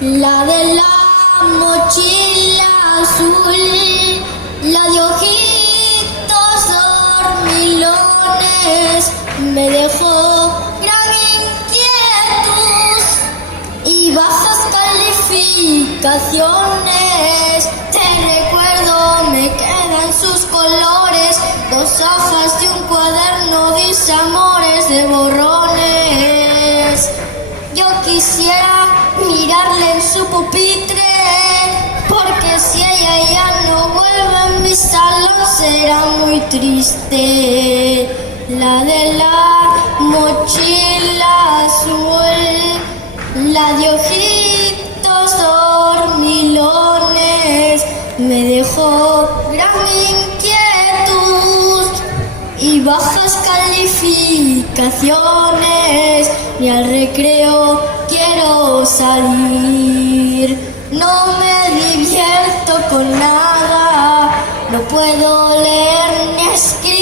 La de la mochila azul, la de ojitos dormilones, me dejó gran inquietud y bajas calificaciones. Te recuerdo, me quedan sus colores, 2 hojas de un cuaderno, disamores de borrones. Yo quisiera mirarle en su pupitre, porque si ella ya no vuelve a mi salón será muy triste. La de la mochila azul, la de ojitos dormilones, me dejó gran inquietud y bajas calificaciones. Ni al recreo quiero salir, no me divierto con nada, no puedo leer ni escribir.